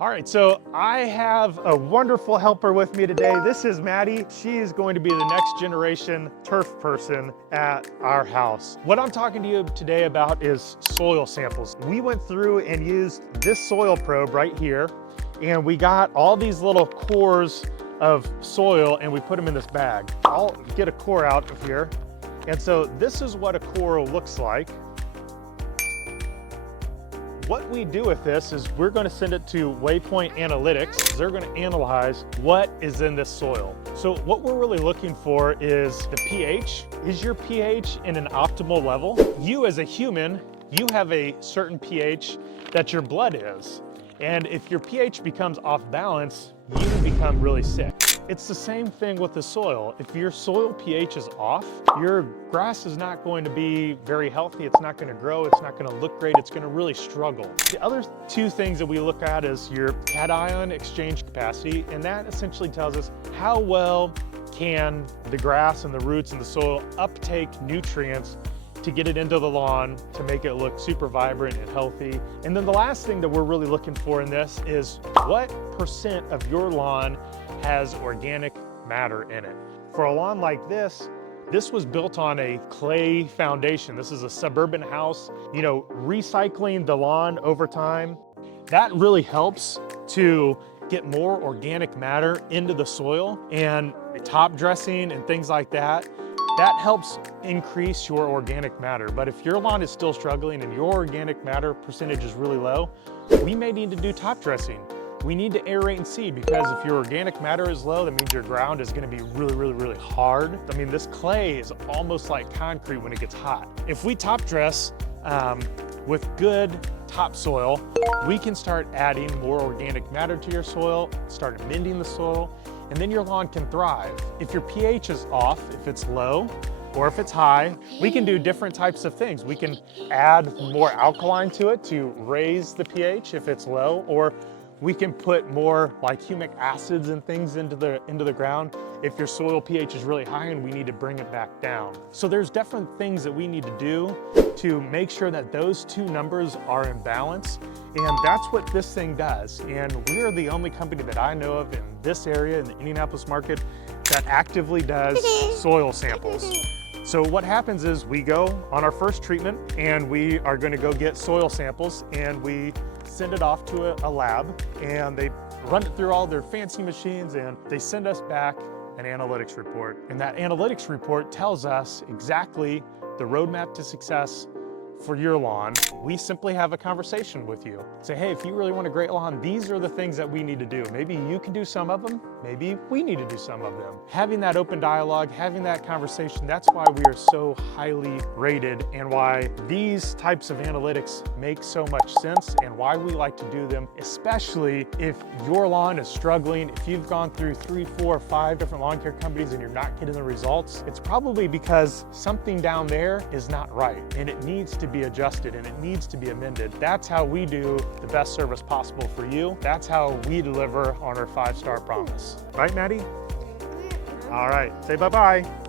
All right, so I have a wonderful helper with me today. This is Maddie. She is going to be the next generation turf person at our house. What I'm talking to you today about is soil samples. We went through and used this soil probe right here, and we got all these little cores of soil and we put them in this bag. I'll get a core out of here. And so this is what a core looks like. What we do with this is we're going to send it to Waypoint Analytics. They're going to analyze what is in this soil. So what we're really looking for is the pH. Is your pH in an optimal level? You as a human, you have a certain pH that your blood is. And if your pH becomes off balance, you become really sick. It's the same thing with the soil. If your soil pH is off, your grass is not going to be very healthy. It's not going to grow. It's not going to look great. It's going to really struggle. The other two things that we look at is your cation exchange capacity, and that essentially tells us how well can the grass and the roots and the soil uptake nutrients to get it into the lawn to make it look super vibrant and healthy. And then the last thing that we're really looking for in this is what % of your lawn has organic matter in it. For a lawn like this was built on a clay foundation. This is a suburban house. You know, recycling the lawn over time, that really helps to get more organic matter into the soil, and top dressing and things like that. That helps increase your organic matter. But if your lawn is still struggling and your organic matter percentage is really low, we may need to do top dressing. We need to aerate and seed, because if your organic matter is low, that means your ground is gonna be really hard. I mean, this clay is almost like concrete when it gets hot. If we top dress with good topsoil, we can start adding more organic matter to your soil, start amending the soil, and then your lawn can thrive. If your pH is off, if it's low, or if it's high, we can do different types of things. We can add more alkaline to it to raise the pH if it's low, or we can put more like humic acids and things into the ground if your soil pH is really high and we need to bring it back down. So there's different things that we need to do to make sure that those two numbers are in balance. And that's what this thing does. And we are the only company that I know of in this area, in the Indianapolis market, that actively does soil samples. So what happens is we go on our first treatment and we are going to go get soil samples, and we send it off to a lab, and they run it through all their fancy machines, and they send us back an analytics report. And that analytics report tells us exactly the roadmap to success for your lawn. We simply have a conversation with you. Say, hey, if you really want a great lawn, these are the things that we need to do. Maybe you can do some of them, maybe we need to do some of them. Having that open dialogue, having that conversation, that's why we are so highly rated, and why these types of analytics make so much sense, and why we like to do them, especially if your lawn is struggling. If you've gone through 3, 4, 5 different lawn care companies and you're not getting the results, it's probably because something down there is not right, and it needs to be adjusted and it needs to be amended. That's how we do the best service possible for you. That's how we deliver on our 5-star promise. Right, Maddie? All right, say bye-bye.